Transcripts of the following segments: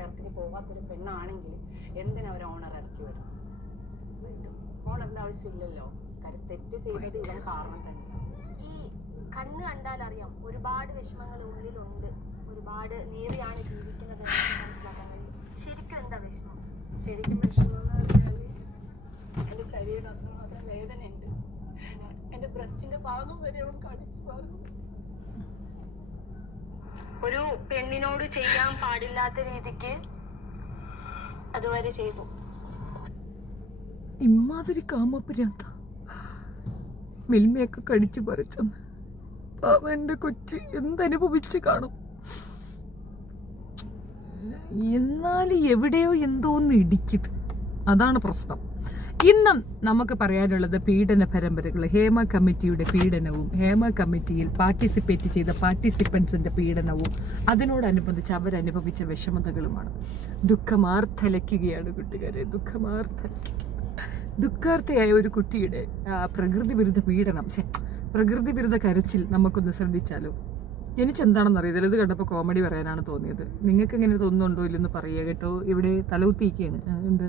വർക്കിന് പോകാത്തൊരു പെണ്ണാണെങ്കിൽ എന്തിനാ ഒരു ഓണർ ഇറക്കി വിടും? ഓണറിന്റെ ആവശ്യമില്ലല്ലോ. തെറ്റ് ചെയ്തത് ഇവൻ കാരണം തന്നെയാണ്. ഈ കണ്ണ് കണ്ടാൽ അറിയാം ഒരുപാട് വിഷമങ്ങൾ ഉള്ളിലുണ്ട്, ഒരുപാട് നേരെയാണ് ജീവിക്കുന്നത് മനസ്സിലാക്കാൻ കഴിയും. ശരിക്കും എന്താ വിഷമം? ശരിക്കും വിഷമം എന്ന് പറഞ്ഞാൽ എന്റെ ശരീരം അത്രമാത്രം വേദനയുണ്ട്. എന്റെ ബ്രസ്റ്റിന്റെ ഭാഗം വരെ അവൻ കടിച്ചു പറഞ്ഞു. ഒരു പെണ്ണിനോട് ചെയ്യാൻ പാടില്ലാത്ത രീതിക്ക് അതുവരെ ചെയ്തു. ഇമ്മാതിരി കാമപര്യാത്ത മിൽമയൊക്കെ കടിച്ചു പറിച്ചെന്ന് പാവം എൻ്റെ കൊച്ച് എന്തനുഭവിച്ച് കാണും. എന്നാലും എവിടെയോ എന്തോന്ന് ഇടിക്കുന്നത്, അതാണ് പ്രശ്നം. ഇന്ന് നമുക്ക് പറയാനുള്ളത് പീഡന പരമ്പരകൾ, ഹേമ കമ്മിറ്റിയുടെ പീഡനവും ഹേമ കമ്മിറ്റിയിൽ പാർട്ടിസിപ്പേറ്റ് ചെയ്ത പാർട്ടിസിപ്പൻസിന്റെ പീഡനവും അതിനോടനുബന്ധിച്ച് അവരനുഭവിച്ച വിഷമതകളുമാണ്. ദുഃഖമാർത്തലയ്ക്കുകയാണ് കൂട്ടുകാരെ, ദുഃഖാർത്ഥയായ ഒരു കുട്ടിയുടെ പ്രകൃതി വിരുദ്ധ പീഡനം, പ്രകൃതി വിരുദ്ധ കരച്ചിൽ നമുക്കൊന്ന് ശ്രദ്ധിച്ചാലോ. എനിക്കെന്താണെന്ന് അറിയത്തില്ല, ഇത് കണ്ടപ്പോൾ കോമഡി പറയാനാണ് തോന്നിയത്. നിങ്ങൾക്ക് എങ്ങനെ തോന്നുന്നുണ്ടോ ഇല്ലെന്ന് പറയുക കേട്ടോ. ഇവിടെ തലകുത്തിയിരിക്കുകയാണ്. എന്ത്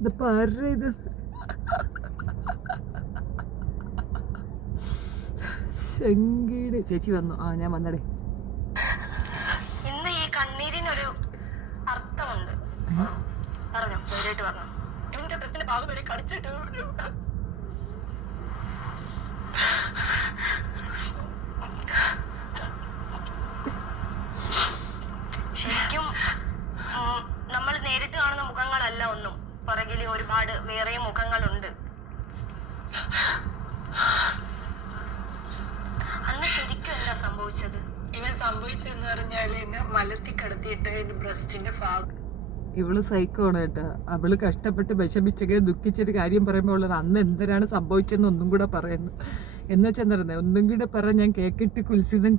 ഇതിപ്പോൾ ആരുടെ ഇത്? ശങ്കിയുടെ ചേച്ചി വന്നു. ആ ഞാൻ വന്നടേ. ഇന്ന് ഈ കണ്ണീരിനൊരു അർത്ഥമുണ്ട്. പറഞ്ഞോ, നേരിട്ട് പറഞ്ഞോ. എന്റെ ബ്രസ്റ്റിന്റെ ഭാഗം വരെ കടിച്ചിട്ട് ശരിക്കും നമ്മൾ നേരിട്ട് കാണുന്ന മുഖങ്ങളല്ല ഒന്നും, പുറകിൽ ഒരുപാട് വേറെ മുഖങ്ങളുണ്ട്. അന്ന് ശരിക്കും എന്താ സംഭവിച്ചത്? ഇവൻ സംഭവിച്ചെന്ന് പറഞ്ഞാല് എന്നെ മലത്തി കിടത്തിയിട്ട് എന്റെ ബ്രസ്റ്റിന്റെ ഭാഗം. ഇവള് സൈക്കോണ് കേട്ടോ. അവള് കഷ്ടപ്പെട്ട് വിഷമിച്ചൊക്കെ ദുഃഖിച്ചൊരു കാര്യം പറയുമ്പോൾ ഉള്ളത് അന്ന് എന്തിനാണ് സംഭവിച്ചെന്ന് ഒന്നും കൂടെ പറയുന്നു. എന്ന് വെച്ചാൽ എന്താ ഒന്നും കൂടെ പറ, ഞാൻ കേക്കട്ട് കുൽസിതം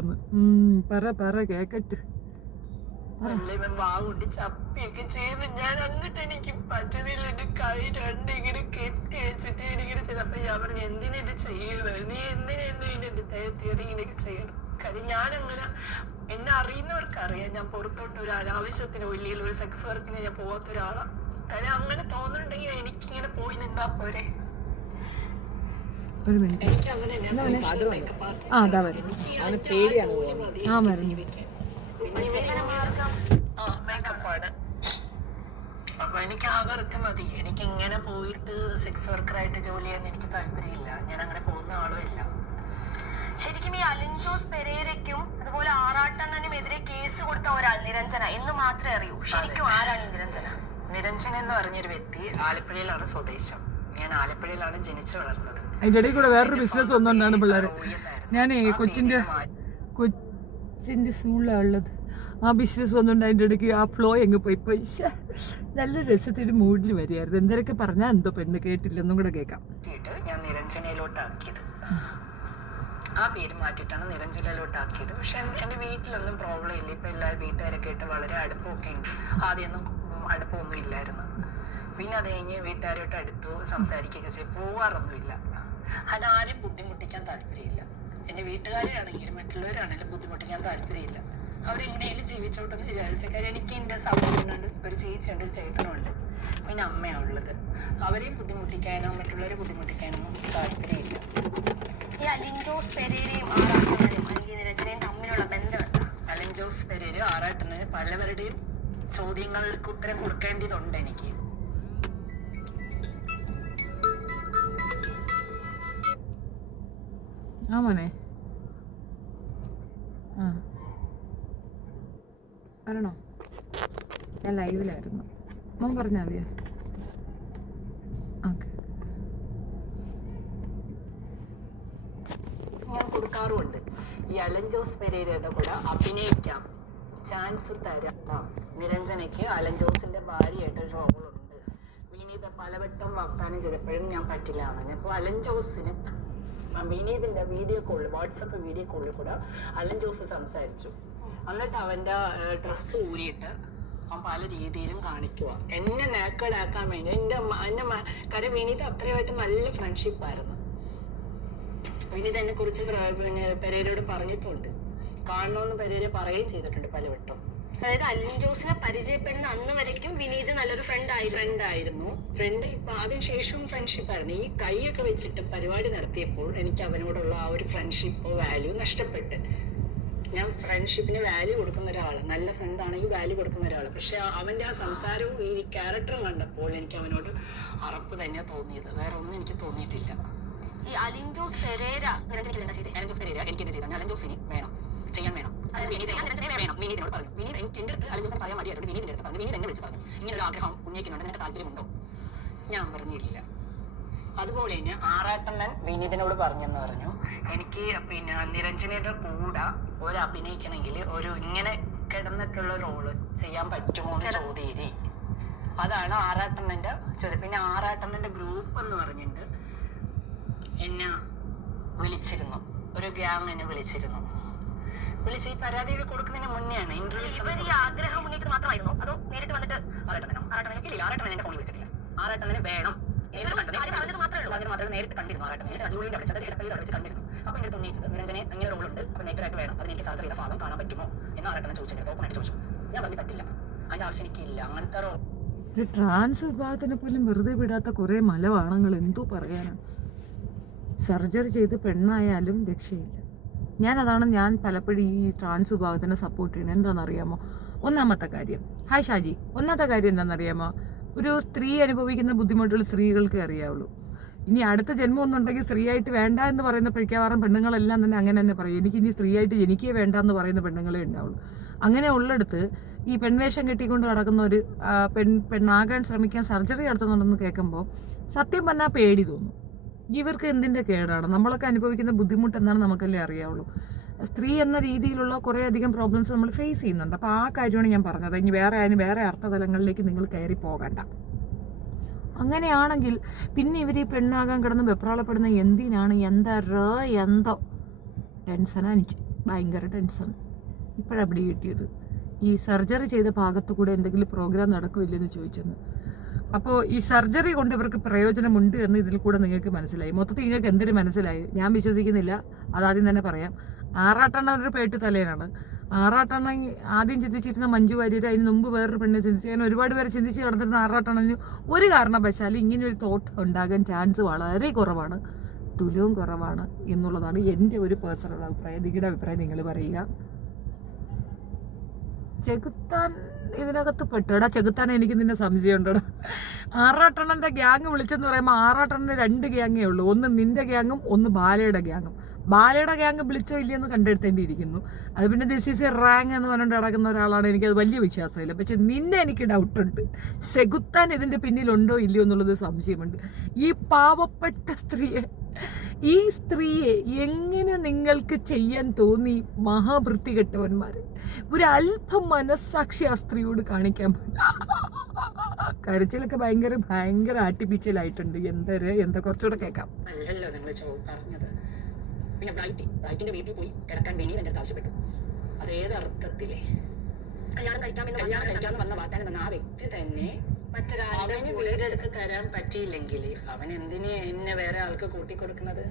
ഒന്ന് പറ കേക്കട്ട്. ഇവൻ വാവുണ്ടി ചപ്പിയൊക്കെ ചെയ്ത് ഞാൻ എന്നിട്ട് എനിക്ക് പറ്റുന്നില്ല. എന്റെ കൈ രണ്ടിങ്ങനെ കെട്ടി വെച്ചിട്ട് എനിക്കിങ്ങനെ ചെയ്ത്. അപ്പൊ ഞാൻ പറഞ്ഞു, എന്തിനിത് ചെയ്യുന്നത്? നീ എന്തിനെന്ന് എന്റെ ദേഹത്തേറി ഇങ്ങനെയൊക്കെ ചെയ്യണം? കാര്യം ഞാനങ്ങനെ, എന്നെ അറിയുന്നവർക്ക് അറിയാം ഞാൻ പുറത്തോട്ട് ഒരു അനാവശ്യത്തിനോ ഇല്ലെങ്കിൽ ഒരു സെക്സ് വർക്കിന് ഞാൻ പോവാത്ത ഒരാളാണ്. കാര്യം അങ്ങനെ തോന്നുന്നുണ്ടെങ്കിൽ എനിക്കിങ്ങനെ പോയി നിന്നാ പോരെ. ഒരു മിനിറ്റ്, എനിക്ക് അങ്ങനെ മേക്കപ്പാണ്. അപ്പൊ എനിക്ക് ആ വർക്ക് മതി. എനിക്ക് ഇങ്ങനെ പോയിട്ട് സെക്സ് വർക്കറായിട്ട് ജോലി ചെയ്യാൻ എനിക്ക് താല്പര്യമില്ല. ഞാൻ അങ്ങനെ പോകുന്ന ആളുമില്ല. ശരിക്കും ഈ അലിൻ ജോസ് പെരേരയ്ക്കും അതുപോലെ ആറാട്ടണ്ണനും എതിരെ കേസ് കൊടുത്ത ഒരാൾ നിരഞ്ജന എന്ന് മാത്രമേ അറിയൂ. ശരിക്കും ആരാണ് ഈ നിരഞ്ജന? നിരഞ്ജൻ എന്ന് പറഞ്ഞൊരു വ്യക്തി ആലപ്പുഴയിലാണ് സ്വദേശം. ഞാൻ ആലപ്പുഴയിലാണ് ജനിച്ചു വളർന്നത്. അതിൻ്റെ ഇടയിൽ കൂടെ വേറൊരു ബിസിനസ് വന്നുകൊണ്ടാണ് പിള്ളേർ, ഞാൻ കൊച്ചിൻ്റെ സ്കൂളിലാണ് ഉള്ളത്. ആ ബിസിനസ് വന്നുകൊണ്ട് അതിൻ്റെ ഇടയ്ക്ക് ആ ഫ്ലോ എങ്ങ് പോയി നല്ല രസത്തിന് മൂഡിൽ വരികയായിരുന്നു. എന്തൊക്കെ പറഞ്ഞാൽ എന്തോ പെണ്ണ് കേട്ടില്ല, ഒന്നും കൂടെ കേൾക്കാം. ഞാൻ നിരഞ്ജനയിലോട്ടാക്കിയത്, ആ പേര് മാറ്റിയിട്ടാണ് നിരഞ്ജനയിലോട്ടാക്കിയത്. പക്ഷെ എന്റെ വീട്ടിലൊന്നും പ്രോബ്ലം ഇല്ല. ഇപ്പൊ എല്ലാവരും വീട്ടുകാരൊക്കെ ആയിട്ട് വളരെ അടുപ്പമൊക്കെ ഉണ്ട്. ആദ്യമൊന്നും അടുപ്പമൊന്നും ഇല്ലായിരുന്നു. പിന്നെ അത് കഴിഞ്ഞ് വീട്ടുകാരോട്ട് അടുത്തു സംസാരിക്കുകയൊക്കെ ചെയ്ത് പോവാറൊന്നുമില്ല. അതാരും ബുദ്ധിമുട്ടിക്കാൻ താല്പര്യമില്ല. എന്റെ വീട്ടുകാരെയാണെങ്കിലും മറ്റുള്ളവരാണെങ്കിലും ബുദ്ധിമുട്ടിക്കാൻ താല്പര്യമില്ല. അവരെങ്ങനെയും ജീവിച്ചോട്ടെന്ന് വിചാരിച്ച കാര്യം എനിക്ക് എന്റെ സഹോദരനുണ്ട്, ഒരു ചേച്ചിയുണ്ട്, ഒരു ചേട്ടനുണ്ട്, പിന്നെ അമ്മയാണുള്ളത്. അവരെയും ബുദ്ധിമുട്ടിക്കാനോ മറ്റുള്ളവരെ ബുദ്ധിമുട്ടിക്കാനോ താല്പര്യമില്ല. ഈ അലിൻ ജോസ് പെരേരയും ആറാട്ടണ്ണനും അല്ലെങ്കിൽ നിരഞ്ജനയും തമ്മിലുള്ള ബന്ധം എന്താ? അലിൻ ജോസ് പെരേര ആറാട്ടന് പലവരുടെയും ചോദ്യങ്ങൾക്ക് ഉത്തരം കൊടുക്കേണ്ടതുണ്ട് എനിക്ക്. ആ മോനെ, ആ വരണോ? ഞാൻ ലൈവിലായിരുന്നു. മോൻ പറഞ്ഞാൽ മതിയോ? ഓക്കെ. ഞാൻ കൊടുക്കാറുമുണ്ട്. ഈ അലൻ ജോസ് പെരേരയുടെ കൂടെ അഭിനയിക്കാം, ചാൻസ് തരാം. നിരഞ്ജനയ്ക്ക് അലൻ ജോസിന്റെ ഭാര്യയായിട്ടൊരു റോളുണ്ട്. വിനീത പലവട്ടം വാഗ്ദാനം ചെയ്തപ്പോഴും ഞാൻ പറ്റില്ല എന്ന്. അപ്പോൾ അലൻ ജോസിന് വിനീതിന്റെ വീഡിയോ കോളിൽ, വാട്സപ്പ് വീഡിയോ കോളിൽ കൂടെ അലൻ ജോസ് സംസാരിച്ചു. എന്നിട്ട് അവന്റെ ഡ്രസ്സ് ഊരിയിട്ട് അവൻ പല രീതിയിലും കാണിക്കുക, എന്നെ നേക്കടാക്കാൻ വേണ്ടി. എന്റെ കാര്യം വിനീത് അത്രയുമായിട്ട് നല്ല ഫ്രണ്ട്ഷിപ്പായിരുന്നു. വിനീത് എന്നെ കുറിച്ച് പെരേരയോട് പറഞ്ഞിട്ടുണ്ട്, കാണണമെന്ന് പെരേര പറയുകയും ചെയ്തിട്ടുണ്ട് പലവട്ടം. അതായത് അലിൻ ജോസിനെ പരിചയപ്പെടുന്ന അന്ന് വരയ്ക്കും വിനീത് നല്ലൊരു ഫ്രണ്ട് ആയിരുന്നു. ഫ്രണ്ട് ഇപ്പൊ അതിന് ശേഷവും ഫ്രണ്ട്ഷിപ്പ് ആയിരുന്നു. ഈ കൈയൊക്കെ വെച്ചിട്ട് പരിപാടി നടത്തിയപ്പോൾ എനിക്ക് അവനോടുള്ള ആ ഒരു ഫ്രണ്ട്ഷിപ്പ് വാല്യൂ നഷ്ടപ്പെട്ട്. ഞാൻ ഫ്രണ്ട്ഷിപ്പിന് വാല്യൂ കൊടുക്കുന്ന ഒരാള്, നല്ല ഫ്രണ്ട് ആണെങ്കിൽ വാല്യൂ കൊടുക്കുന്ന ഒരാള്. പക്ഷെ അവന്റെ ആ സംസാരവും ഈ ക്യാരക്ടറും കണ്ടപ്പോൾ എനിക്ക് അവനോട് അറപ്പ് തന്നെ തോന്നിയത്, വേറെ ഒന്നും എനിക്ക് തോന്നിയിട്ടില്ല. ഈ അലിൻ ജോസ് പെരേര എനിക്ക് അലൻ ജോസിന് വേണം, ചെയ്യാൻ വേണം, വേണം. വിനീതിനോട് പറഞ്ഞു. വിനീത് എന്റെ അടുത്ത് അലൻ ജോസിനെ പറയാൻ മടിയായിരുന്നു. വിനീതിന്റെ അടുത്ത് പറഞ്ഞു. വിനീത് എന്നെ വിളിച്ച് പറഞ്ഞു, ഇങ്ങനെ ഒരു ആഗ്രഹം ഉന്നയിക്കുന്നുണ്ട്, നിനക്ക് താല്പര്യമുണ്ടോ? ഞാൻ പറഞ്ഞില്ല. അതുപോലെ തന്നെ ആറാട്ടണ്ണൻ വിനീതിനോട് പറഞ്ഞെന്ന് പറഞ്ഞു, എനിക്ക് പിന്നെ നിരഞ്ജനയുടെ കൂടെ ഒരു അഭിനയിക്കണമെങ്കിൽ ഒരു ഇങ്ങനെ കിടന്നിട്ടുള്ള റോള് ചെയ്യാൻ പറ്റുമോ എന്ന് ചോദ്യം. അതാണ് ആറാട്ടണ്ണന്റെ ചോദ്യം. പിന്നെ ആറാട്ടണ്ണന്റെ ഗ്രൂപ്പ് എന്ന് പറഞ്ഞിട്ട് എന്നെ വിളിച്ചിരുന്നു, ഒരു ഗ്യാങ് എന്നെ വിളിച്ചിരുന്നു. വിളിച്ച് ഈ പരാതിയൊക്കെ കൊടുക്കുന്നതിന് മുന്നെയാണ് ഇന്റർവ്യൂ. ആഗ്രഹം ഉന്നയിച്ചത് മാത്രമായിരുന്നു അതോ നേരിട്ട് വന്നിട്ട് ആറാട്ടണ്ണൻ എന്റെ ഫോണിൽ വിളിച്ചിട്ടില്ല. ആറാട്ടണ്ണന് വേണം മാത്രമേ നേരിട്ട് കണ്ടിരുന്നു. ആറാട്ടണ്ണനെ അടിപൊളിയിൽ വിളിച്ചത് ഇടപ്പള്ളിയിൽ വിളിച്ച് കണ്ടിരുന്നു. അപ്പൊ എന്റെ ഉന്നയിച്ചത് നിരഞ്ജനെ അങ്ങനെ റോളുണ്ട്, അപ്പൊ നേരിട്ടായിട്ട് വേണം, അതിന് എനിക്ക് സർജറി ചെയ്ത ഭാഗം കാണാൻ പറ്റുമോ എന്ന് ആറാട്ടണ്ണൻ ചോദിച്ചത്. ഓപ്പണായിട്ട് ചോദിച്ചു. ഞാൻ പറഞ്ഞു പറ്റില്ല, അതിന്റെ ആവശ്യം എനിക്കില്ല, അങ്ങനത്തെ റോൾ. ട്രാൻസ് വിഭാഗത്തിനെ പോലും വെറുതെ വിടാത്ത കുറെ മലവാണങ്ങൾ എന്തോ പറയാനാണ്. സർജറി ചെയ്ത് പെണ്ണായാലും രക്ഷയില്ല. ഞാൻ പലപ്പോഴും ഈ ട്രാൻസ് വിഭാഗത്തിനെ സപ്പോർട്ട് ചെയ്യണം. എന്താണെന്നറിയാമോ? ഒന്നാമത്തെ കാര്യം, ഹായ് ഷാജി, ഒന്നാമത്തെ കാര്യം എന്താണെന്നറിയാമോ? ഒരു സ്ത്രീ അനുഭവിക്കുന്ന ബുദ്ധിമുട്ടുകൾ സ്ത്രീകൾക്ക് അറിയാവുള്ളൂ. ഇനി അടുത്ത ജന്മം ഒന്നുണ്ടെങ്കിൽ സ്ത്രീയായിട്ട് വേണ്ട എന്ന് പറയുന്ന പിഴക്കാവാറും പെണ്ണുങ്ങളെല്ലാം തന്നെ അങ്ങനെ തന്നെ പറയും. എനിക്ക് ഇനി സ്ത്രീയായിട്ട് ജനിക്കേ വേണ്ട എന്ന് പറയുന്ന പെണ്ണുങ്ങളെ ഉണ്ടാവുള്ളൂ. അങ്ങനെ ഉള്ളിടത്ത് ഈ പെൺവേഷം കെട്ടിക്കൊണ്ട് നടക്കുന്ന ഒരു പെണ്ണാകാൻ ശ്രമിക്കാൻ സർജറി നടത്തുന്നുണ്ടെന്ന് കേൾക്കുമ്പോൾ സത്യം പറഞ്ഞാൽ പേടി തോന്നും. ഇവർക്ക് എന്തിൻ്റെ കേടാണ്? നമ്മളൊക്കെ അനുഭവിക്കുന്ന ബുദ്ധിമുട്ട് എന്താണെന്ന് നമുക്കല്ലേ അറിയാവുള്ളൂ. സ്ത്രീ എന്ന രീതിയിലുള്ള കുറേയധികം പ്രോബ്ലംസ് നമ്മൾ ഫേസ് ചെയ്യുന്നുണ്ട്. അപ്പോൾ ആ കാര്യമാണ് ഞാൻ പറഞ്ഞത്. ഇനി വേറെ അർത്ഥതലങ്ങളിലേക്ക് നിങ്ങൾ കയറി പോകണ്ട. അങ്ങനെയാണെങ്കിൽ പിന്നെ ഇവർ ഈ പെണ്ണാകാൻ കിടന്ന് വെപ്രാളപ്പെടുന്ന എന്തിനാണ്? എന്തോ ടെൻഷനാണ് എനിക്ക്, ഭയങ്കര ടെൻഷൻ. ഇപ്പോഴാണ് പിടി കിട്ടിയത്. ഈ സർജറി ചെയ്ത ഭാഗത്തു കൂടെ എന്തെങ്കിലും പ്രോഗ്രാം നടക്കില്ലെന്ന് ചോദിച്ചെന്ന്. അപ്പോൾ ഈ സർജറി കൊണ്ട് ഇവർക്ക് പ്രയോജനമുണ്ട് എന്ന് ഇതിൽ കൂടെ നിങ്ങൾക്ക് മനസ്സിലായി. മൊത്തത്തിൽ നിങ്ങൾക്ക് എന്തിനു മനസ്സിലായി? ഞാൻ വിശ്വസിക്കുന്നില്ല. അതാദ്യം തന്നെ പറയാം. ആറാട്ടെണ്ണ ഒരു പേട്ട് തലേനാണ്. ആറാട്ടെണ്ണ ആദ്യം ചിന്തിച്ചിരുന്ന മഞ്ജു വാര്യർ, അതിന് മുമ്പ് വേറൊരു പെണ്ണെ ചിന്തിച്ച്, അങ്ങനെ ഒരുപാട് പേര് ചിന്തിച്ച് കിടന്നിരുന്ന ആറാട്ടെണ്ണന് ഒരു കാരണവശാലും ഇങ്ങനെ ഒരു തോട്ട് ഉണ്ടാകാൻ ചാൻസ് വളരെ കുറവാണ്, തുലവും കുറവാണ് എന്നുള്ളതാണ് എൻ്റെ ഒരു പേഴ്സണൽ അഭിപ്രായം. നിങ്ങളുടെ അഭിപ്രായം നിങ്ങൾ പറയുക. ചെകുത്താൻ ഇതിനകത്ത് പെട്ടോടാ. ചെകുത്താൻ എനിക്ക് നിന്നെ സംശയമുണ്ടോടാ. ആറാട്ടെണ്ണൻ്റെ ഗ്യാങ് വിളിച്ചെന്ന് പറയുമ്പോൾ ആറാട്ടെണ്ണന് 2 ഗ്യാങ്ങേ ഉള്ളൂ. ഒന്ന് നിന്റെ ഗ്യാങ്ങും ഒന്ന് ബാലയുടെ ഗ്യാങ്ങും. ബാലയുടെ ഗ്യാങ് വിളിച്ചോ ഇല്ലയെന്ന് കണ്ടെടുത്തേണ്ടിയിരിക്കുന്നു. അത് പിന്നെ ദിസ് ഈസ് എ റാങ് എന്ന് പറഞ്ഞുകൊണ്ട് നടക്കുന്ന ഒരാളാണ്. എനിക്കത് വലിയ വിശ്വാസമില്ല. പക്ഷെ നിന്നെ എനിക്ക് ഡൗട്ടുണ്ട്. ചെകുത്താൻ ഇതിൻ്റെ പിന്നിലുണ്ടോ ഇല്ലയോ എന്നുള്ളത് സംശയമുണ്ട്. ഈ പാവപ്പെട്ട ഈ സ്ത്രീയെ എങ്ങനെ നിങ്ങൾക്ക് ചെയ്യാൻ തോന്നി? മഹാവൃത്തികെട്ടവന്മാർ. ഒരു അല്പം മനസ്സാക്ഷി ആ സ്ത്രീയോട് കാണിക്കാൻ കരച്ചിലൊക്കെ ഭയങ്കര ആർട്ടിഫിഷ്യൽ ആയിട്ടുണ്ട്. എന്താ കുറച്ചുകൂടെ കേൾക്കാം. അല്ലല്ലോ നിങ്ങൾ പറഞ്ഞത്. പിന്നെ ബ്രൈറ്റിന്റെ വീട്ടിൽ പോയി കിടക്കാൻ വിനീത് എൻ്റെ അടുത്ത് ആവശ്യപ്പെട്ടു. അതേത് അർത്ഥത്തിലെ കല്യാണം കഴിക്കാമെന്ന് വന്ന വാഗ്ദാനം തന്ന ആ വ്യക്തി തന്നെ അവന് വീടെടുത്ത് തരാൻ പറ്റിയില്ലെങ്കിൽ അവൻ എന്തിനെ എന്നെ വേറെ ആൾക്ക് കൂട്ടിക്കൊടുക്കുന്നത്?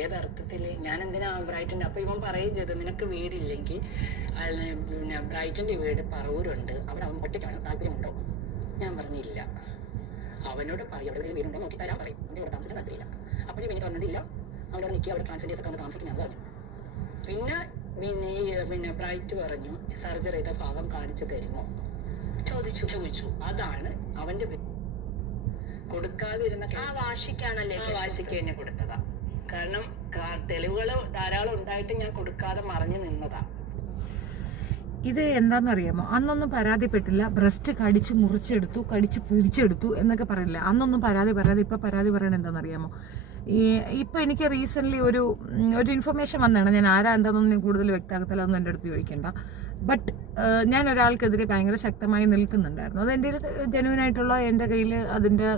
ഏതർത്ഥത്തില്? ഞാൻ എന്തിനാ ബ്രൈറ്റിന്റെ? അപ്പൊ ഇവൻ പറയുകയും ചെയ്തു, നിനക്ക് വീടില്ലെങ്കിൽ പിന്നെ ബ്രൈറ്റിന്റെ വീട് പറവൂരുണ്ട്, അവിടെ അവൻ ഒറ്റയ്ക്കാണ്, താല്പര്യമുണ്ടോ? ഞാൻ പറഞ്ഞില്ല. അവനോട് പറയും അവിടെ വീടുണ്ടോ നോക്കി തരാൻ പറയും. അവൻ്റെ ഇവിടെ താമസിക്കാൻ താല്പര്യമില്ല. അപ്പോഴും എനിക്ക് പറഞ്ഞിട്ടില്ല, അവനോട് നിൽക്കുക, അവിടെ ട്രാൻസ്ജെൻഡേഴ്സ് ഒക്കെ താമസിക്കുന്നതെന്ന് പറഞ്ഞു. പിന്നെ ബ്രൈറ്റ് പറഞ്ഞു, സർജറി ചെയ്ത ഭാഗം കാണിച്ചു തരുമോ ചോദിച്ചു. അതാണ് അവന്റെ കൊടുക്കാതിരുന്ന വാശിക്ക് തന്നെ കൊടുത്തതാ. കാരണം തെളിവുകൾ ധാരാളം ഉണ്ടായിട്ട് ഞാൻ കൊടുക്കാതെ മറഞ്ഞു നിന്നതാ. ഇത് എന്താണെന്നറിയാമോ? അന്നൊന്നും പരാതിപ്പെട്ടില്ല. ബ്രസ്റ്റ് കടിച്ച് മുറിച്ചെടുത്തു, കടിച്ച് പിരിച്ചെടുത്തു എന്നൊക്കെ പറയില്ല. അന്നൊന്നും പരാതി ഇപ്പൊ പരാതി പറയണത് എന്താണെന്നറിയാമോ? ഇപ്പം എനിക്ക് റീസെൻ്റ്ലി ഒരു ഇൻഫർമേഷൻ വന്നതാണ്. ഞാൻ ആരാ എന്താണെന്നൊന്നും ഞാൻ കൂടുതൽ വ്യക്തമാക്കത്തില്ല, അതൊന്നും എൻ്റെ അടുത്ത് ചോദിക്കേണ്ട. ബട്ട് ഞാൻ ഒരാൾക്കെതിരെ ഭയങ്കര ശക്തമായി നിൽക്കുന്നുണ്ടായിരുന്നു. അത് എൻ്റെ ജെനുവിനായിട്ടുള്ള എൻ്റെ കയ്യിൽ അതിൻ്റെ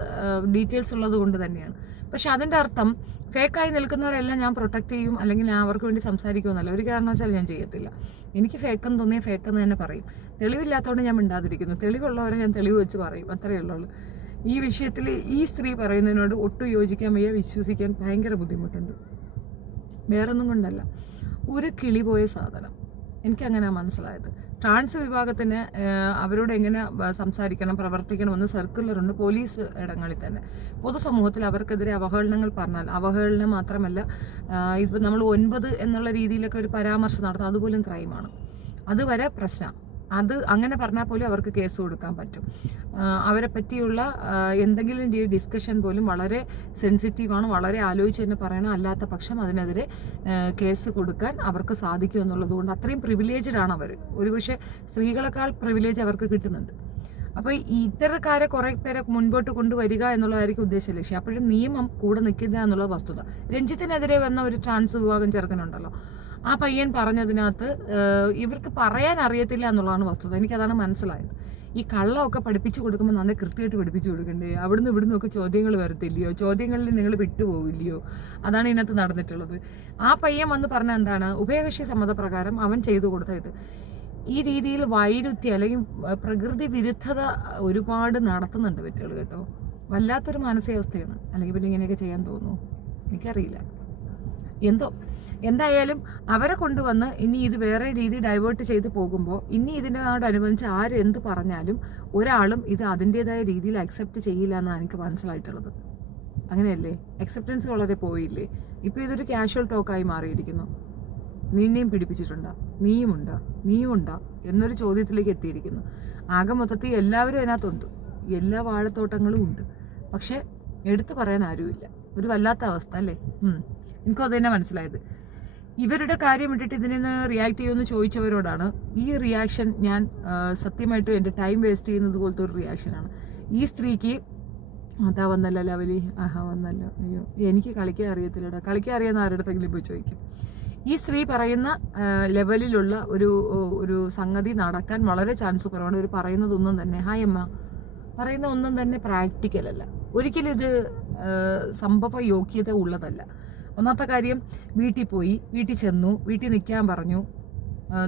ഡീറ്റെയിൽസ് ഉള്ളത് കൊണ്ട് തന്നെയാണ്. പക്ഷെ അതിൻ്റെ അർത്ഥം ഫേക്കായി നിൽക്കുന്നവരെല്ലാം ഞാൻ പ്രൊട്ടക്റ്റ് ചെയ്യും അല്ലെങ്കിൽ ഞാൻ അവർക്ക് വേണ്ടി സംസാരിക്കുമെന്നല്ല. ഒരു കാരണവശാലും ഞാൻ ചെയ്യത്തില്ല. എനിക്ക് ഫേക്കെന്ന് തോന്നിയാൽ ഫേക്കെന്ന് തന്നെ പറയും. തെളിവില്ലാത്തതുകൊണ്ട് ഞാൻ മിണ്ടാതിരിക്കുന്നു. തെളിവുള്ളവരെ ഞാൻ തെളിവ് വെച്ച് പറയും, അത്രയേ ഉള്ളൂ. ഈ വിഷയത്തിൽ ഈ സ്ത്രീ പറയുന്നതിനോട് ഒട്ടും യോജിക്കാൻ വയ്യ, വിശ്വസിക്കാൻ ഭയങ്കര ബുദ്ധിമുട്ടുണ്ട്. വേറൊന്നും കൊണ്ടല്ല, ഒരു കിളി പോയ സാധനം. എനിക്കങ്ങനെ മനസ്സിലായത്. ട്രാൻസ് വിഭാഗത്തിന് അവരോട് എങ്ങനെ സംസാരിക്കണം പ്രവർത്തിക്കണമെന്ന് സർക്കുലറുണ്ട് പോലീസ് ഇടങ്ങളിൽ തന്നെ. പൊതുസമൂഹത്തിൽ അവർക്കെതിരെ അവഹേളനങ്ങൾ പറഞ്ഞാൽ, അവഹേളനം മാത്രമല്ല, ഇപ്പം നമ്മൾ 9 എന്നുള്ള രീതിയിലൊക്കെ ഒരു പരാമർശം നടത്തും, അതുപോലും ക്രൈമാണ്. അതുവരെ പ്രശ്നം. അത് അങ്ങനെ പറഞ്ഞാൽ പോലും അവർക്ക് കേസ് കൊടുക്കാൻ പറ്റും. അവരെ പറ്റിയുള്ള എന്തെങ്കിലും ഡിസ്കഷൻ പോലും വളരെ സെൻസിറ്റീവാണ്, വളരെ ആലോചിച്ച് തന്നെ പറയണം. അല്ലാത്ത പക്ഷം അതിനെതിരെ കേസ് കൊടുക്കാൻ അവർക്ക് സാധിക്കും എന്നുള്ളത് കൊണ്ട് അത്രയും പ്രിവിലേജ്ഡാണ് അവർ. ഒരുപക്ഷെ സ്ത്രീകളെക്കാൾ പ്രിവിലേജ് അവർക്ക് കിട്ടുന്നുണ്ട്. അപ്പോൾ ഇത്തരക്കാരെ കുറേ പേരെ മുൻപോട്ട് കൊണ്ടുവരിക എന്നുള്ളതായിരിക്കും ഉദ്ദേശ ലക്ഷ്യം. അപ്പോഴും നിയമം കൂടെ നിൽക്കില്ല എന്നുള്ള വസ്തുത. രഞ്ജിത്തിനെതിരെ വന്ന ഒരു ട്രാൻസ് വിഭാഗം ചെറുക്കനുണ്ടല്ലോ, ആ പയ്യൻ പറഞ്ഞതിനകത്ത് ഇവർക്ക് പറയാൻ അറിയത്തില്ല എന്നുള്ളതാണ് വസ്തുത. എനിക്കതാണ് മനസ്സിലായത്. ഈ കള്ളമൊക്കെ പഠിപ്പിച്ചു കൊടുക്കുമ്പോൾ നന്നേ കൃത്യമായിട്ട് പഠിപ്പിച്ചു കൊടുക്കണ്ടേ? അവിടുന്ന് ഇവിടുന്ന് ഒക്കെ ചോദ്യങ്ങൾ വരത്തില്ലയോ? ചോദ്യങ്ങളിൽ നിങ്ങൾ വിട്ടുപോവില്ലയോ? അതാണ് ഇതിനകത്ത് നടന്നിട്ടുള്ളത്. ആ പയ്യൻ വന്ന് പറഞ്ഞ എന്താണ്, ഉഭയകക്ഷി സമ്മതപ്രകാരം അവൻ ചെയ്തു കൊടുത്ത ഇത്. ഈ രീതിയിൽ വൈരുദ്ധ്യം അല്ലെങ്കിൽ പ്രകൃതി വിരുദ്ധത ഒരുപാട് നടത്തുന്നുണ്ട് വ്യക്തികൾ കേട്ടോ. വല്ലാത്തൊരു മാനസികാവസ്ഥയാണ്. അല്ലെങ്കിൽ പിന്നെ ഇങ്ങനെയൊക്കെ ചെയ്യാൻ തോന്നുന്നു, എനിക്കറിയില്ല. എന്തായാലും അവരെ കൊണ്ടുവന്ന് ഇനി ഇത് വേറെ രീതി ഡൈവേർട്ട് ചെയ്ത് പോകുമ്പോൾ ഇനി ഇതിനോടനുബന്ധിച്ച് ആര് എന്ത് പറഞ്ഞാലും ഒരാളും ഇത് അതിൻ്റെതായ രീതിയിൽ അക്സെപ്റ്റ് ചെയ്യില്ല എന്നാണ് എനിക്ക് മനസ്സിലായിട്ടുള്ളത്. അങ്ങനെയല്ലേ? അക്സെപ്റ്റൻസ് വളരെ പോയില്ലേ? ഇപ്പോൾ ഇതൊരു കാഷ്വൽ ടോക്കായി മാറിയിരിക്കുന്നു. നിന്നെയും പിടിപ്പിച്ചിട്ടുണ്ടോ, നീയുമുണ്ടോ എന്നൊരു ചോദ്യത്തിലേക്ക് എത്തിയിരിക്കുന്നു. ആകെ മൊത്തത്തിൽ എല്ലാവരും അതിനകത്തുണ്ട്, എല്ലാ വാഴത്തോട്ടങ്ങളും ഉണ്ട്. പക്ഷെ എടുത്തു പറയാൻ ആരുമില്ല. ഒരു വല്ലാത്ത അവസ്ഥ അല്ലേ? എനിക്കും അത് തന്നെ മനസ്സിലായത്. ഇവരുടെ കാര്യം ഇട്ടിട്ട് ഇതിന് റിയാക്ട് ചെയ്യുമെന്ന് ചോദിച്ചവരോടാണ് ഈ റിയാക്ഷൻ. ഞാൻ സത്യമായിട്ടും എൻ്റെ ടൈം വേസ്റ്റ് ചെയ്യുന്നത് പോലത്തെ ഒരു റിയാക്ഷനാണ്. ഈ സ്ത്രീക്ക് അതാ വന്നല്ലോ ലവലി, വന്നല്ലോ, അയ്യോ എനിക്ക് കളിക്കാൻ അറിയത്തില്ലടാ, കളിക്കാൻ അറിയാവുന്ന ആരുടെങ്കിലും പോയി ചോദിക്കും. ഈ സ്ത്രീ പറയുന്ന ലെവലിലുള്ള ഒരു സംഗതി നടക്കാൻ വളരെ ചാൻസ് കുറവാണ്. ഇവർ പറയുന്നതൊന്നും തന്നെ, ഹായ് അമ്മ, പറയുന്ന ഒന്നും തന്നെ പ്രാക്ടിക്കൽ അല്ല. ഒരിക്കലും ഇത് സംഭവ യോഗ്യത ഉള്ളതല്ല. ഒന്നാമത്തെ കാര്യം, വീട്ടിൽ ചെന്നു, വീട്ടിൽ നിൽക്കാൻ പറഞ്ഞു.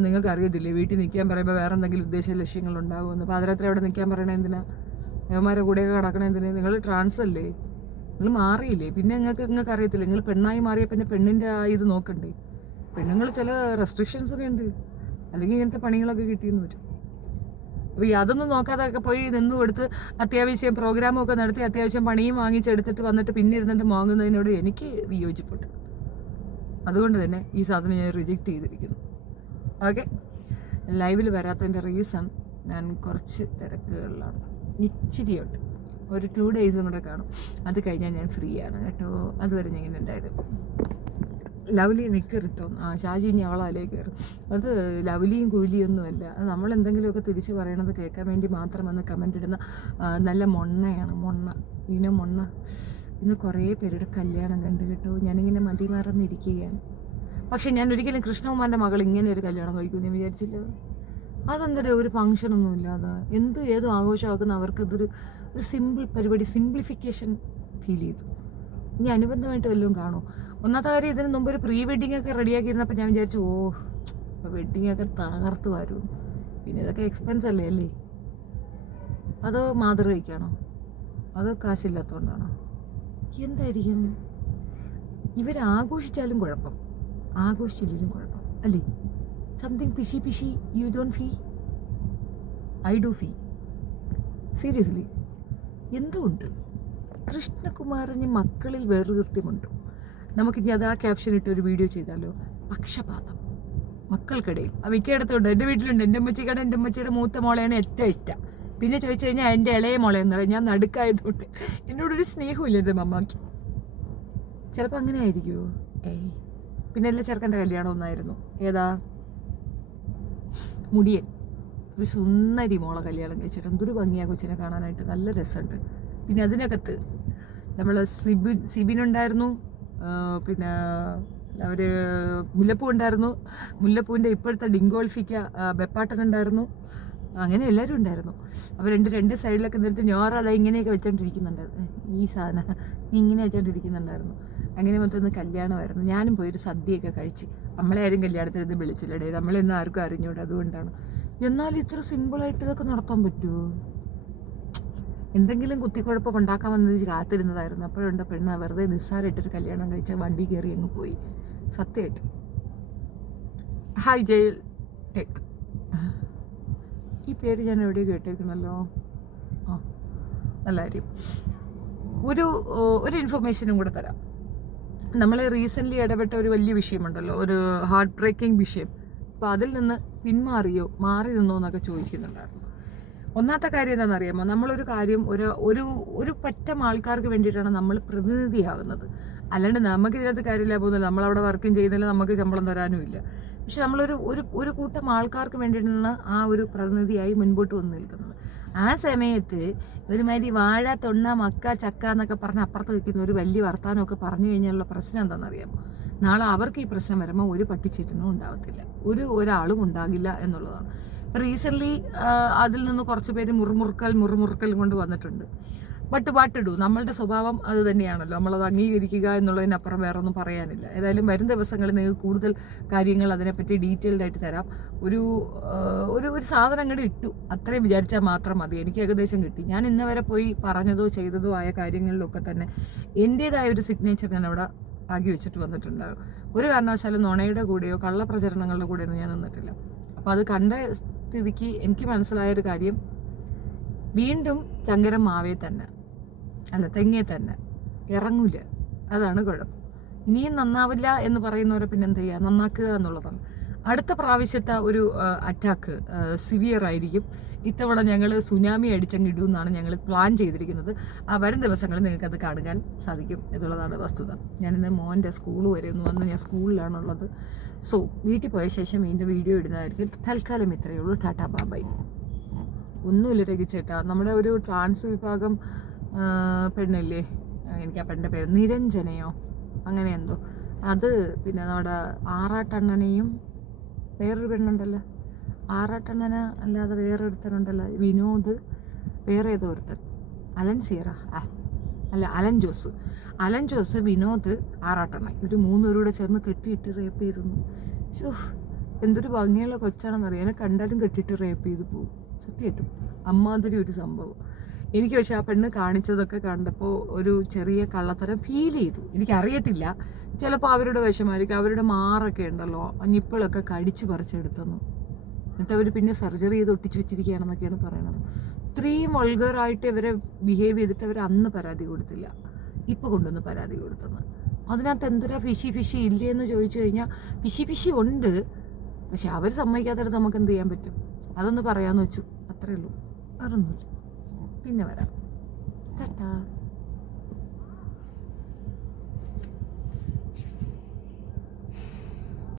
നിങ്ങൾക്ക് അറിയത്തില്ലേ വീട്ടിൽ നിൽക്കാൻ പറയുമ്പോൾ വേറെ എന്തെങ്കിലും ഉദ്ദേശ ലക്ഷ്യങ്ങൾ ഉണ്ടാകുമെന്ന്. പാതിരാത്രി അവിടെ നിൽക്കാൻ പറയണേ എന്തിനാ? യവന്മാരെ കൂടെയൊക്കെ കിടക്കണേ എന്തിനാ? നിങ്ങൾ ട്രാൻസ് അല്ലേ, നിങ്ങൾ മാറിയില്ലേ? പിന്നെ നിങ്ങൾക്ക് അറിയത്തില്ല, നിങ്ങൾ പെണ്ണായി മാറിയ പിന്നെ പെണ്ണിൻ്റെ ഇത് നോക്കണ്ടേ? പെണ്ണുങ്ങൾ ചില റെസ്ട്രിക്ഷൻസ് ഒക്കെ ഉണ്ട്, അല്ലെങ്കിൽ ഇങ്ങനത്തെ പണികളൊക്കെ കിട്ടിയെന്ന് വരും. അപ്പോൾ അതൊന്നും നോക്കാതൊക്കെ പോയി നിന്നു കൊടുത്ത് അത്യാവശ്യം പ്രോഗ്രാമൊക്കെ നടത്തി അത്യാവശ്യം പണിയും വാങ്ങിച്ചെടുത്തിട്ട് വന്നിട്ട് പിന്നെ ഇരുന്നിട്ട് വാങ്ങുന്നതിനോട് എനിക്ക് വിയോജിപ്പുണ്ട്. അതുകൊണ്ട് തന്നെ ഈ സാധനം ഞാൻ റിജക്റ്റ് ചെയ്തിരിക്കുന്നു. ഓക്കെ, ലൈവിൽ വരാത്തതിൻ്റെ റീസൺ ഞാൻ കുറച്ച് തിരക്കുകളിലാണ്, ഇച്ചിരിയുണ്ട്. ഒരു 2 ഡേയ്സും കൂടെ കാണും, അത് കഴിഞ്ഞാൽ ഞാൻ ഫ്രീ ആണ് കേട്ടോ. അതുവരെ ഞാൻ ഇങ്ങനെ ഉണ്ടായിരുന്നു. ലവ്ലി നിൽക്കറിട്ടോ, ഷാജി ഇനി അവളാലേ കയറും. അത് ലവ്ലിയും കൂലിയൊന്നുമല്ല, അത് നമ്മൾ എന്തെങ്കിലുമൊക്കെ തിരിച്ച് പറയണത് കേൾക്കാൻ വേണ്ടി മാത്രം വന്ന് കമൻ്റ് ഇടുന്ന നല്ല മൊണ്ണയാണ്. മൊണ്ണ ഇന്ന് കുറേ പേരുടെ കല്യാണം കണ്ടു കേട്ടോ. ഞാനിങ്ങനെ മതിമറന്നിരിക്കുകയാണ്. പക്ഷെ ഞാൻ ഒരിക്കലും കൃഷ്ണകുമാറിൻ്റെ മകൾ ഇങ്ങനെ ഒരു കല്യാണം കഴിക്കുമെന്ന് ഞാൻ വിചാരിച്ചില്ല. അതെന്താ ഒരു ഫങ്ഷനൊന്നും ഇല്ലാതെ ഏതോ ആഘോഷമാക്കുന്ന അവർക്കിതൊരു സിമ്പിൾ പരിപാടി, സിംപ്ലിഫിക്കേഷൻ ഫീൽ ചെയ്തു. ഇനി അനുബന്ധമായിട്ട് വല്ലതും കാണുമോ? ഒന്നാമത്തെ കാര്യം, ഇതിന് മുമ്പ് ഒരു പ്രീ വെഡിങ് ഒക്കെ റെഡിയാക്കിയിരുന്നപ്പോൾ ഞാൻ വിചാരിച്ചു ഇപ്പോൾ വെഡിങ് ഒക്കെ തകർത്ത് വരും. പിന്നെ ഇതൊക്കെ എക്സ്പെൻസ് അല്ലേ? അതോ മാതൃകയ്ക്കാണോ? അതോ കാശില്ലാത്തതുകൊണ്ടാണോ? എന്തായിരിക്കും? ഇവരാഘോഷിച്ചാലും കുഴപ്പം, ആഘോഷിച്ചില്ലെങ്കിലും കുഴപ്പം അല്ലേ? സംതിങ് പിശി you don't feel, I do feel. Seriously, എന്തുകൊണ്ട് കൃഷ്ണകുമാറിന് മക്കളിൽ വേറുകൃത്യമുണ്ട്? നമുക്കിനി അത് ആ ക്യാപ്ഷൻ ഇട്ട് ഒരു വീഡിയോ ചെയ്താലോ? പക്ഷപാതം മക്കൾക്കിടയിൽ മിക്കയിടത്തുണ്ട്. എൻ്റെ വീട്ടിലുണ്ട്. എൻ്റെ അമ്മച്ചിക്കാണ്, എൻ്റെ അമ്മച്ചിയുടെ മൂത്ത മോളെയാണ് ഏറ്റവും ഇഷ്ടം. പിന്നെ ചോദിച്ചു കഴിഞ്ഞാൽ എൻ്റെ ഇളയ മോളെന്ന് പറയും. ഞാൻ നടുക്കായതുകൊണ്ട് എന്നോടൊരു സ്നേഹമില്ല എൻ്റെ അമ്മയ്ക്ക്. ചിലപ്പോൾ അങ്ങനെ ആയിരിക്കുമോ? പിന്നെ എല്ലാ ചെറുക്കൻ്റെ കല്യാണം ഒന്നായിരുന്നു. ഏതാ? മുടിയൻ. ഒരു സുന്ദരി മോളെ കല്യാണം കഴിച്ചിട്ട് എന്തൊരു ഭംഗിയാ കൊച്ചിനെ കാണാനായിട്ട്, നല്ല രസമുണ്ട്. പിന്നെ അതിനകത്ത് നമ്മൾ സിബിനുണ്ടായിരുന്നു, പിന്നെ അവർ മുല്ലപ്പൂ ഉണ്ടായിരുന്നു. മുല്ലപ്പൂവിൻ്റെ ഇപ്പോഴത്തെ ഡിങ്കോൾഫിക്ക ബെപ്പാട്ടനുണ്ടായിരുന്നു. അങ്ങനെ എല്ലാവരും ഉണ്ടായിരുന്നു. അവർ രണ്ട് സൈഡിലൊക്കെ നിന്നിട്ട് ഞാറത ഇങ്ങനെയൊക്കെ വെച്ചോണ്ടിരിക്കുന്നുണ്ടായിരുന്നു. ഈ സാധനം ഇങ്ങനെ വെച്ചോണ്ടിരിക്കുന്നുണ്ടായിരുന്നു. അങ്ങനെ മൊത്തം കല്യാണമായിരുന്നു. ഞാനും പോയൊരു സദ്യയൊക്കെ കഴിച്ച്. നമ്മളെ ആരും കല്യാണത്തിനൊന്നും വിളിച്ചില്ലടേ, നമ്മളെന്നും ആർക്കും അറിഞ്ഞൂടെ, അതുകൊണ്ടാണ്. എന്നാൽ ഇത്ര സിമ്പിളായിട്ട് ഇതൊക്കെ നടത്താൻ പറ്റുമോ? എന്തെങ്കിലും കുത്തിക്കുഴപ്പം ഉണ്ടാക്കാമെന്ന് കാത്തിരുന്നതായിരുന്നു. അപ്പോഴുണ്ട് പെണ്ണ് വെറുതെ നിസ്സാരമായിട്ടൊരു കല്യാണം കഴിച്ച വണ്ടി കയറി അങ്ങ് പോയി. സത്യമായിട്ട്. Hi jail tech. ഈ പേര് ഞാൻ എവിടെയോ കേട്ടേക്കണല്ലോ. ആ, നല്ല കാര്യം. ഒരു ഇൻഫർമേഷനും കൂടെ തരാം. നമ്മൾ റീസെൻ്റ്ലി ഇടപെട്ട ഒരു വലിയ വിഷയമുണ്ടല്ലോ, ഒരു ഹാർട്ട് ബ്രേക്കിംഗ് വിഷയം. അപ്പോൾ അതിൽ നിന്ന് പിന്മാറിയോ മാറി നിന്നോ എന്നൊക്കെ ചോദിക്കുന്നുണ്ടായിരുന്നു. ഒന്നാമത്തെ കാര്യം എന്താണെന്നറിയാമോ, നമ്മളൊരു കാര്യം ഒരു പറ്റം ആൾക്കാർക്ക് വേണ്ടിയിട്ടാണ് നമ്മൾ പ്രതിനിധിയാകുന്നത്. അല്ലാണ്ട് നമുക്ക് ഇതിനകത്ത് കാര്യമില്ല പോകുന്നില്ല, നമ്മളവിടെ വർക്കും ചെയ്യുന്നില്ല, നമുക്ക് ശമ്പളം തരാനും ഇല്ല. പക്ഷെ നമ്മളൊരു ഒരു കൂട്ടം ആൾക്കാർക്ക് വേണ്ടിയിട്ടാണ് ആ ഒരു പ്രതിനിധിയായി മുൻപോട്ട് വന്ന് നിൽക്കുന്നത്. ആ സമയത്ത് ഒരുമാതിരി വാഴ, തൊണ്ണ, മക്ക, ചക്ക എന്നൊക്കെ പറഞ്ഞ് അപ്പുറത്ത് നിൽക്കുന്ന ഒരു വലിയ വർത്താനമൊക്കെ പറഞ്ഞു കഴിഞ്ഞാലുള്ള പ്രശ്നം എന്താണെന്നറിയാമോ, നാളെ അവർക്ക് ഈ പ്രശ്നം വരുമ്പോൾ ഒരു പട്ടിച്ചീറ്റനും ഉണ്ടാകത്തില്ല, ഒരാളും ഉണ്ടാകില്ല എന്നുള്ളതാണ്. റീസെൻ്റ്ലി അതിൽ നിന്ന് കുറച്ച് പേര് മുറുമുറുക്കൽ കൊണ്ട് വന്നിട്ടുണ്ട്. ബട്ട് വാട്ട് ടു ഡു, നമ്മളുടെ സ്വഭാവം അത് തന്നെയാണല്ലോ, നമ്മളത് അംഗീകരിക്കുക എന്നുള്ളതിനപ്പുറം വേറെ ഒന്നും പറയാനില്ല. ഏതായാലും വരും ദിവസങ്ങളിൽ നിങ്ങൾക്ക് കൂടുതൽ കാര്യങ്ങൾ അതിനെപ്പറ്റി ഡീറ്റെയിൽഡ് ആയിട്ട് തരാം. ഒരു സാധനം അങ്ങോട്ട് ഇട്ടു, അത്രയും വിചാരിച്ചാൽ മാത്രം മതി. എനിക്ക് ഏകദേശം കിട്ടി. ഞാൻ ഇന്ന് വരെ പോയി പറഞ്ഞതോ ചെയ്തതോ ആയ കാര്യങ്ങളിലൊക്കെ തന്നെ എൻ്റേതായ ഒരു സിഗ്നേച്ചർ ഞാൻ അവിടെ ആക്കി വെച്ചിട്ട് വന്നിട്ടുണ്ടാകും. ഒരു കാരണവശാലും നുണയുടെ കൂടെയോ കള്ളപ്രചരണങ്ങളുടെ കൂടെയൊന്നും ഞാൻ നിന്നിട്ടില്ല. അപ്പോൾ അത് കണ്ട സ്ഥിതിക്ക് എനിക്ക് മനസ്സിലായൊരു കാര്യം, വീണ്ടും ചങ്കരം മാവേ തന്നെ അല്ല തെങ്ങേ തന്നെ ഇറങ്ങൂല. അതാണ് കുഴപ്പം. ഇനിയും നന്നാവില്ല എന്ന് പറയുന്നവരെ പിന്നെ എന്ത് ചെയ്യുക, നന്നാക്കുക എന്നുള്ളതാണ്. അടുത്ത പ്രാവശ്യത്തെ ഒരു അറ്റാക്ക് സിവിയർ ആയിരിക്കും. ഇത്തവണ ഞങ്ങൾ സുനാമി അടിച്ചങ്ങിടുമെന്നാണ് ഞങ്ങൾ പ്ലാൻ ചെയ്തിരിക്കുന്നത്. വരും ദിവസങ്ങളിൽ നിങ്ങൾക്കത് കാണുവാൻ സാധിക്കും എന്നുള്ളതാണ് വസ്തുത. ഞാനിന്ന് മോൻ്റെ സ്കൂൾ വരെ ഒന്ന് വന്ന്, ഞാൻ സ്കൂളിലാണുള്ളത്. സോ വീട്ടിൽ പോയ ശേഷം വീണ്ടും വീഡിയോ ഇടുന്നതായിരിക്കും. തൽക്കാലം ഇത്രയേ ഉള്ളൂ. ടാറ്റാ ബാബൈ. ഒന്നുമില്ല രഘിച്ചേട്ടാ, നമ്മുടെ ഒരു ട്രാൻസ് വിഭാഗം പെണ്ണില്ലേ, എനിക്ക് ആ പെണ്ണിൻ്റെ പേര് നിരഞ്ജനയോ അങ്ങനെ എന്തോ, അത് പിന്നെ നമ്മുടെ ആറാട്ടണ്ണനെയും വേറൊരു പെണ്ണുണ്ടല്ലോ, ആറാട്ടണ്ണന അല്ലാതെ വേറെ ഒരുത്തനുണ്ടല്ലോ, വിനോദ്, വേറെ ഏതോ ഒരുത്തൻ, അലൻ ജോസ്, വിനോദ്, ആറാട്ടണ്ണൻ, ഒരു മൂന്നുപേരൂടെ ചേർന്ന് കെട്ടിയിട്ട് റേപ്പ് ചെയ്തിരുന്നു. ഷോ, എന്തൊരു ഭംഗിയുള്ള കൊച്ചാണെന്നറിയാം. എന്നെ കണ്ടാലും കെട്ടിയിട്ട് റേപ്പ് ചെയ്ത് പോകും സത്യമായിട്ടും. അമ്മാതിരി ഒരു സംഭവം. എനിക്ക് പക്ഷെ ആ പെണ്ണ് കാണിച്ചതൊക്കെ കണ്ടപ്പോൾ ഒരു ചെറിയ കള്ളത്തരം ഫീൽ ചെയ്തു. എനിക്കറിയത്തില്ല, ചിലപ്പോൾ അവരുടെ വിഷമായിരിക്കും. അവരുടെ മാറൊക്കെ ഉണ്ടല്ലോ, നിപ്പിളൊക്കെ കടിച്ച് പറിച്ചെടുത്തെന്നു, എന്നിട്ട് അവർ പിന്നെ സർജറി ചെയ്ത് ഒട്ടിച്ച് വെച്ചിരിക്കുകയാണെന്നൊക്കെയാണ് പറയണത്. ഇത്രയും വൾഗറായിട്ട് ഇവരെ ബിഹേവ് ചെയ്തിട്ട് അവർ അന്ന് പരാതി കൊടുത്തില്ല, ഇപ്പം കൊണ്ടുവന്ന് പരാതി കൊടുത്തെന്ന്. അതിനകത്ത് എന്തൊരു ഫിഷി ഇല്ലേ എന്ന് ചോദിച്ചു കഴിഞ്ഞാൽ ഫിഷി ഉണ്ട്. പക്ഷെ അവർ സമ്മതിക്കാത്തടത്ത് നമുക്ക് എന്ത് ചെയ്യാൻ പറ്റും? അതൊന്ന് പറയാമെന്ന് വെച്ചു, അത്രേ ഉള്ളൂ, വേറൊന്നുമില്ല. പിന്നെ വരാം. ടാറ്റാ.